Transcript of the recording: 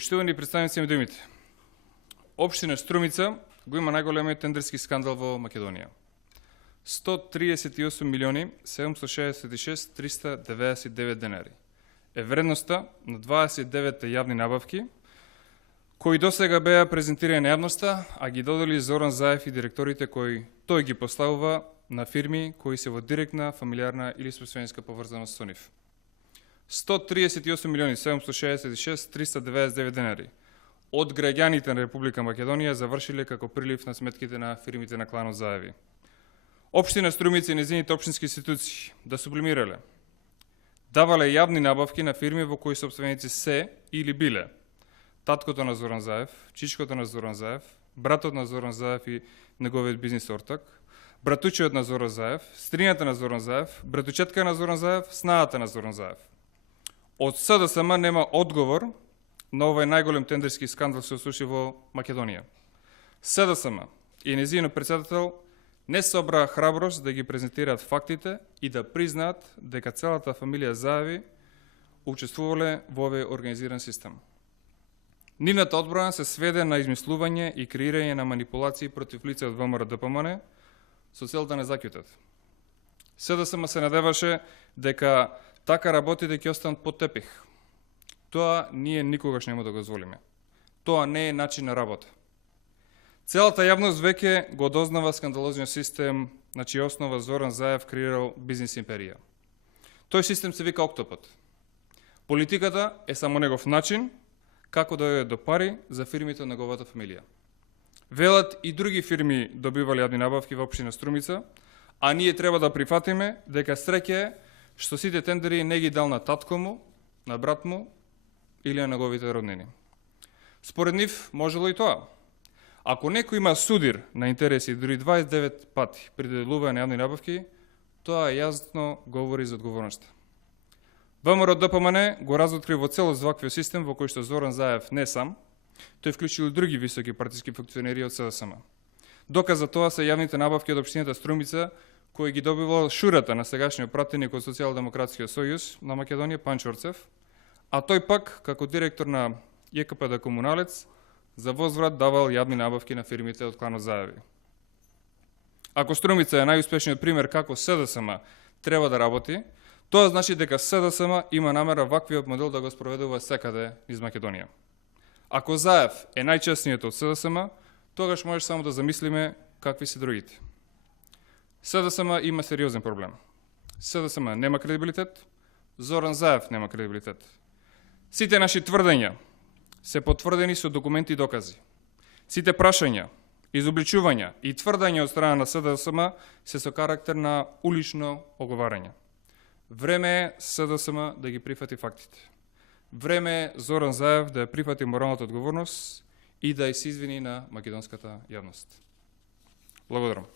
Почитувани представници на думите. Општина Струмица го има најголемиот тендерски скандал во Македонија. 138 милиони 766 399 денари е вредноста на 29 јавни набавки, кои досега беа презентирани на јавноста, а ги додели Зоран Заев и директорите кои тој ги поставува на фирми кои се во директна, фамилиарна или собственичка поврзаност со нив. 138 милиони 766 399 денари од граѓаните на Република Македонија завршиле како прилив на сметките на фирмите на кланот Заеви. Општина Струмица и незините општински институции да сублимирале, давале јавни набавки на фирми во кои собственици се или биле таткото на Зоран Заев, чичкото на Зоран Заев, братот на Зоран Заев и неговиот бизнис ортак, братучиот на Зоран Заев, стрината на Зоран Заев, братучетка на Зоран Заев, снаата на Зоран Заев. Од СДСМ нема одговор на овој најголем тендерски скандал се случи во Македонија. СДСМ и незиниот председател не собраа храброст да ги презентираат фактите и да признаат дека целата фамилија Заеви учествувале во овој организиран систем. Нивната одбрана се сведе на измислување и креирање на манипулации против лица од ВМРО-ДПМН со цел да не заќутат. СДСМ се надеваше дека така работите ќе останат под тепих. Тоа ние никогаш нема да го дозволиме. Тоа не е начин на работа. Целата јавност веќе го дознава скандалозниот систем на чија основа Зоран Заев креирал бизнис империја. Тој систем се вика Октопод. Политиката е само негов начин како да дојде до пари за фирмите на неговата фамилија. Велат и други фирми добивале јавни набавки во општина Струмица, а ние треба да прифатиме дека среќа е што сите тендери не ги дал на татко му, на брат му или на неговите роднини. Според нив можело и тоа. Ако некој има судир на интереси дури 29 пати при доделување на јавни набавки, тоа јасно говори за одговорноста. ВМРО-ДПМН го разоткри во целост ваквиот систем во кој што Зоран Заев не сам, тој вклучил и други високи партиски функционери од СДСМ. Доказ за тоа се јавните набавки од општината Струмица, кој ги добивал шурата на сегашниот пратеник од Социјалдемократскиот сојуз на Македонија Панчо Орцев, а тој пак, како директор на ЈКПД Комуналец, за возврат давал јавни набавки на фирмите од кланот Заеви. Ако Струмица е најуспешниот пример како СДСМ треба да работи, тоа значи дека СДСМ има намера ваквиот модел да го спроведува секаде низ Македонија. Ако Заев е најчесниот од СДСМ, тогаш може само да замислиме какви се другите. СДСМ има сериозен проблем. СДСМ нема кредибилитет, Зоран Заев нема кредибилитет. Сите наши тврдења се потврдени со документи и докази. Сите прашања, изобличувања и тврдења од страна на СДСМ се со карактер на улично оговарање. Време е СДСМ да ги прифати фактите. Време е Зоран Заев да ја прифати моралната одговорност и да ја се извини на македонската јавност. Благодарам.